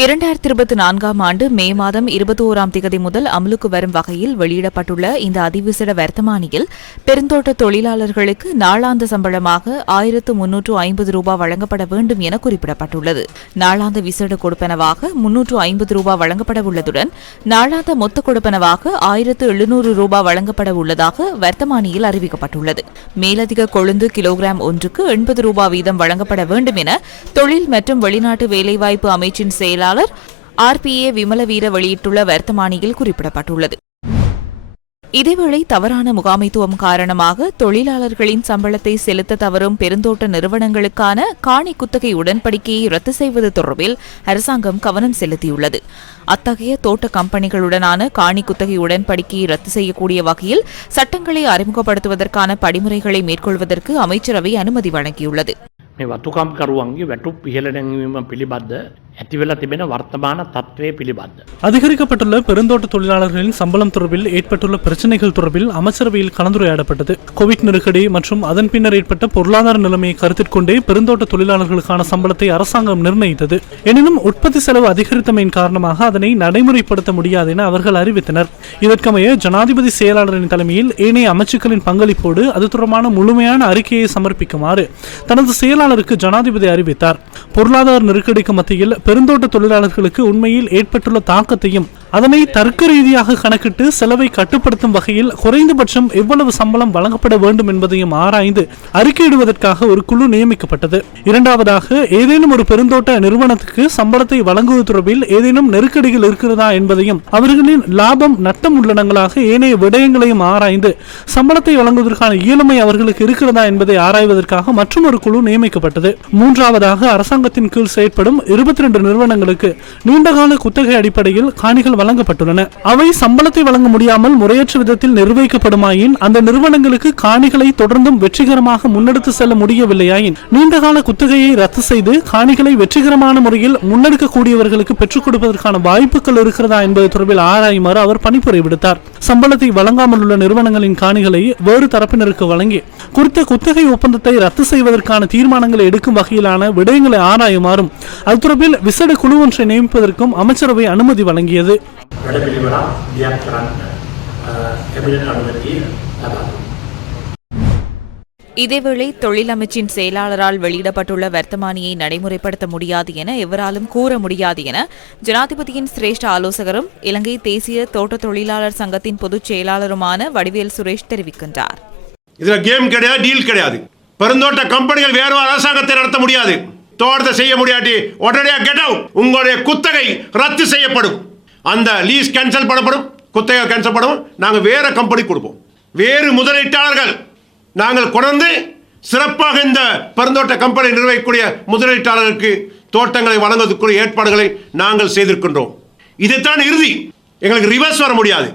2024 ஆண்டு மே மாதம் 21ஆம் திகதி முதல் அமலுக்கு வரும் வகையில் வெளியிடப்பட்டுள்ள இந்த அதிவிசேட வர்த்தமானியில் பெருந்தோட்ட தொழிலாளர்களுக்கு நாளாந்த சம்பளமாக 1350 ரூபாய் வழங்கப்பட வேண்டும் என குறிப்பிடப்பட்டுள்ளது. நாளாந்த விசேட கொடுப்பனவாக 350 ரூபாய் வழங்கப்பட உள்ளதுடன் நாளாந்த மொத்த கொடுப்பனவாக 1700 ரூபாய் வழங்கப்பட உள்ளதாக வர்த்தமானியில் அறிவிக்கப்பட்டுள்ளது. மேலதிக கொழுந்து கிலோகிராம் ஒன்றுக்கு 80 ரூபாய் வீதம் வழங்கப்பட வேண்டும் என தொழில் மற்றும் வெளிநாட்டு வேலைவாய்ப்பு அமைச்சின் செயலாளர் RPA விமலவீர வெளியிட்டுள்ள வர்த்தமானியில் குறிப்பிடப்பட்டுள்ளது. இதேவேளை தவறான முகாமைத்துவம் காரணமாக தொழிலாளர்களின் சம்பளத்தை செலுத்த தவறும் பெருந்தோட்ட நிறுவனங்களுக்கான காணி குத்தகை உடன்படிக்கையை ரத்து செய்வது தொடர்பில் அரசாங்கம் கவனம் செலுத்தியுள்ளது. அத்தகைய தோட்ட கம்பெனிகளுடனான காணி குத்தகை உடன்படிக்கையை ரத்து செய்யக்கூடிய வகையில் சட்டங்களை அறிமுகப்படுத்துவதற்கான படிமுறைகளை மேற்கொள்வதற்கு அமைச்சரவை அனுமதி வழங்கியுள்ளது. මේ වතුකම්කරුවන්ගේ වැටුප් ඉහළ නැංවීම පිළිබඳ ඇතිවෙලා තිබෙන වර්තමාන තත්ත්වය පිළිබඳ அதிகரிக்கப்பட்டுள்ள பெருந்தோட்ட தொழிலாளர்களின் சம்பளம் தொடர்பில் ஏற்பட்டுள்ள பிரச்சினைகள் தொடர்பில் அமைச்சரவையில் கலந்துரையாடப்பட்டது. கோவிட் நெருக்கடி மற்றும் அதன் பின்னர் ஏற்பட்ட பொருளாதார நிலைமையை கருத்தில் கொண்டே பெருந்தோட்ட தொழிலாளர்களுக்கான சம்பளத்தை அரசாங்கம் நிர்ணயித்தது. எனினும் உற்பத்தி செலவு அதிகரித்தமையின் காரணமாக அதனை நடைமுறைப்படுத்த முடியாது என அவர்கள் அறிவித்தனர். இதற்கமைய ஜனாதிபதி செயலாளரின் தலைமையில் ஏனைய அமைச்சுக்களின் பங்களிப்போடு அது தொடர்பான முழுமையான அறிக்கையை சமர்ப்பிக்குமாறு தனது செயலாளருக்கு ஜனாதிபதி அறிவித்தார். பொருளாதார நெருக்கடிக்கு மத்தியில் பெருந்தோட்ட தொழிலாளர்களுக்கு உண்மையில் ஏற்பட்டுள்ள தாக்கத்தையும் அதனை தர்க்க ரீதியாக கணக்கிட்டு செலவை கட்டுப்படுத்தும் வகையில் குறைந்தபட்சம் எவ்வளவு சம்பளம் வழங்கப்பட வேண்டும் என்பதையும் ஆராய்ந்து அறிக்கையிடுவதற்காக ஒரு குழு நியமிக்கப்பட்டது. இரண்டாவதாக, ஏதேனும் ஒரு பெருந்தோட்ட நிறுவனத்துக்கு சம்பளத்தை வழங்குவது தொடர்பில் ஏதேனும் நெருக்கடிகள் இருக்கிறதா என்பதையும் அவர்களின் லாபம் நட்டம் உள்ளடங்களாக ஏனைய விடயங்களையும் ஆராய்ந்து சம்பளத்தை வழங்குவதற்கான இயலுமை அவர்களுக்கு இருக்கிறதா என்பதை ஆராய்வதற்காக மற்றும் ஒரு குழு நியமிக்கப்பட்டது. மூன்றாவதாக, அரசாங்கத்தின் கீழ் செயற்படும் 22 நிறுவனங்களுக்கு நீண்டகால குத்தகை அடிப்படையில் காணிகள் வழங்கப்பட்டுள்ளன. அவை சம்பளத்தை வழங்க முடியாமல் முறையற்ற விதத்தில் நிர்வகிக்கப்படுமாயின் அந்த நிறுவனங்களுக்கு காணிகளை தொடர்ந்தும் வெற்றிகரமாக முன்னெடுத்து செல்ல முடியவில்லையாயின் நீண்டகால குத்தகையை ரத்து செய்து காணிகளை வெற்றிகரமான முறையில் முன்னெடுக்கக்கூடியவர்களுக்கு பெற்றுக் கொடுப்பதற்கான வாய்ப்புகள் இருக்கிறதா என்பது தொடர்பில் ஆராயுமாறு அவர் பணிப்புரை விடுத்தார். சம்பளத்தை வழங்காமல் உள்ள நிறுவனங்களின் காணிகளை வேறு தரப்பினருக்கு வழங்கி குறித்த குத்தகை ஒப்பந்தத்தை ரத்து செய்வதற்கான தீர்மானங்களை எடுக்கும் வகையிலான விடயங்களை ஆராயுமாறும் அது தொடர்பில் விசேட குழு ஒன்றை நியமிப்பதற்கும் அமைச்சரவை அனுமதி வழங்கியது. இதேவேளை தொழில் அமைச்சின் செயலாளரால் வெளியிடப்பட்டுள்ள வர்த்தமானியை நடைமுறைப்படுத்த முடியாது என எவராலும் கூற முடியாது என ஜனாதிபதியின் சிரேஷ்ட ஆலோசகரும் இலங்கை தேசிய தோட்ட தொழிலாளர் சங்கத்தின் பொதுச் செயலாளருமான வடிவேல் சுரேஷ் தெரிவிக்கின்றார். இதுல கேம் கிடையாது, டீல் கிடையாது. பெருந்தோட்ட கம்பெனிகள் வேறு அரசாங்கத்தை நடத்த முடியாது. தோட்டத்தை செய்ய முடியாட்டி உடனடியாக கெட் அவுட், உங்களுடைய குத்தகை ரத்து செய்யப்படும். அந்த லீஸ் கேன்சல் பண்ணப்படும், குத்தகை கேன்சல் பண்ணும். நாங்கள் வேற கம்பெனி கொடுப்போம். வேறு முதலீட்டாளர்கள் நாங்கள் கொண்டு சிறப்பாக இந்த பெருந்தோட்ட கம்பெனி நிர்வகிக்கக்கூடிய முதலீட்டாளர்களுக்கு தோட்டங்களை வழங்குவதற்குரிய ஏற்பாடுகளை நாங்கள் செய்திருக்கின்றோம். இதைத்தான் இறுதி. எங்களுக்கு ரிவர்ஸ் வர முடியாது.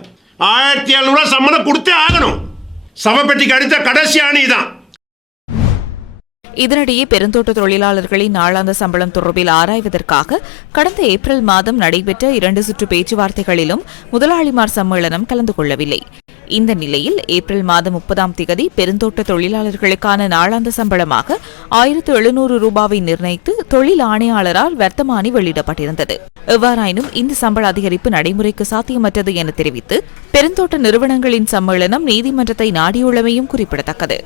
1700 சம்பளம் கொடுத்தே ஆகணும். சமப்பெட்டிக்கு அடித்த கடைசி அணி தான். இதனிடையே பெருந்தோட்ட தொழிலாளர்களின் நாளாந்த சம்பளம் தொடர்பில் ஆராய்வதற்காக கடந்த ஏப்ரல் மாதம் நடைபெற்ற 2 சுற்று பேச்சுவார்த்தைகளிலும் முதலாளிமார் சம்மேளனம் கலந்து கொள்ளவில்லை. இந்த நிலையில் ஏப்ரல் மாதம் 30ஆம் திகதி பெருந்தோட்ட தொழிலாளர்களுக்கான நாளாந்த சம்பளமாக 1700 ரூபாவை நிர்ணயித்து தொழில் ஆணையாளரால் வர்த்தமானி வெளியிடப்பட்டிருந்தது. எவ்வாறாயினும் இந்த சம்பள அதிகரிப்பு நடைமுறைக்கு சாத்தியமற்றது என தெரிவித்து பெருந்தோட்ட நிறுவனங்களின் சம்மேளனம் நீதிமன்றத்தை நாடியுள்ளமையும் குறிப்பிடத்தக்கது.